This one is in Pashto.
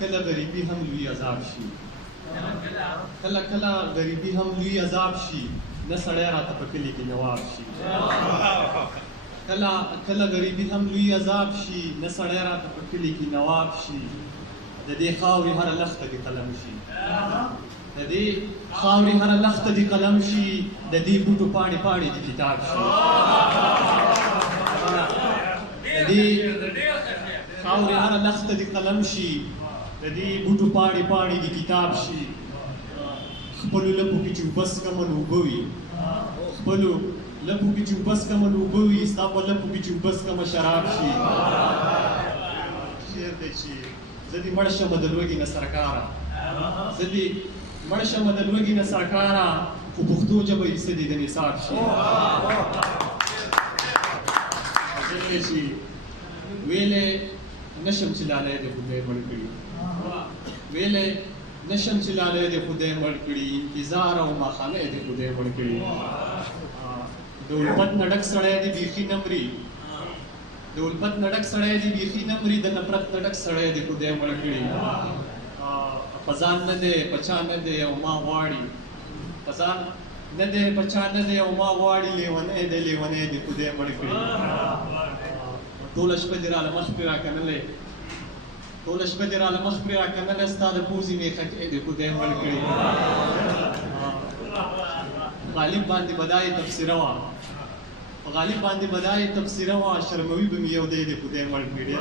کله غریبي هم لوی عذاب شي، کله غریبي هم لوی عذاب شي، نه سړی راته په کلي کې نواب شي. کله غریبي هم لوی عذاب شي، نه سړی راته په کلي کې نواب شي. د دې خاورې هره لښته دې قلم شي، د دې خاورې هره لښته دې قلم شي، د دې بوټو پاڼې پاڼې دې کتاب شي. د دې خاورې هره لښته دې قلم شي، د دې بوټو پاڼې پاڼې دې کتاب شي. خپلو لپو کې چې اوبه څښمه نو اوبه وي، خپلو لپو کې چې اوبه څښمه نو اوبه وي، ستا په لپو کې چې اوبه څښمه شراب شي. شعر دی چې زه دې مړ شمه د لوږې نه سرکاره، زه دې مړ شمه د لوږې نه سرکاره، خو پښتو ژبه یې څه دې د نصاب شي. شعر دی چې ویلې نشم چې لالی دې خدای مړ کړي، ویلې نشم چې لالی دې خدای مړ کړي، انتظار او ماښامۍ دې خدای مړ کړي. د الفت نه ډک سړی دې بیخي نه مري، د الفت نه ډک سړی دې بیخي نه مري، د نفرت نه ډک سړی دې خدای مړ کړي. په ځان نه دی په چا نه دی او ما غواړي، په ځان نه دی په چا نه دی او ما غواړي، لیونی دی لیونی دې خدای مړ کړي. ټوله شپه دې راله مخ پرې راکنلی، ټوله شپه دې راله مخ پرې راکنلی، ستا د پوزې میخکې دې خدای مړ کړي. غالب باندې به دا یې تبصره وه، په غالب باندې به دا یې تبصره وه، شرموي به مې یو دی دې خدای مړ کړي.